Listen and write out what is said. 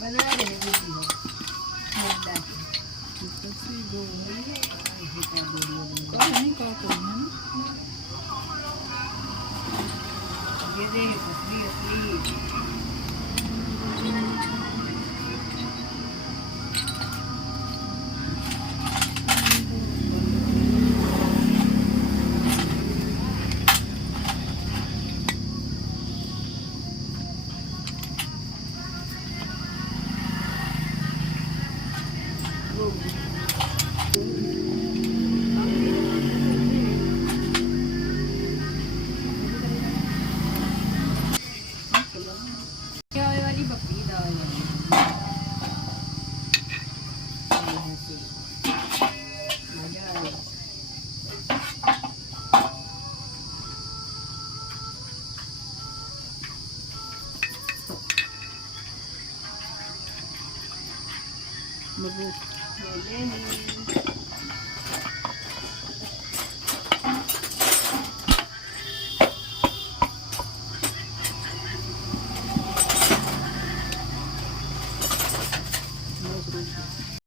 बना रहे वीडियो मुद्दा नहीं कहो तो है ना ये दे असली असली वाली बकरी दाल मजा आया मजबूत बोले नहीं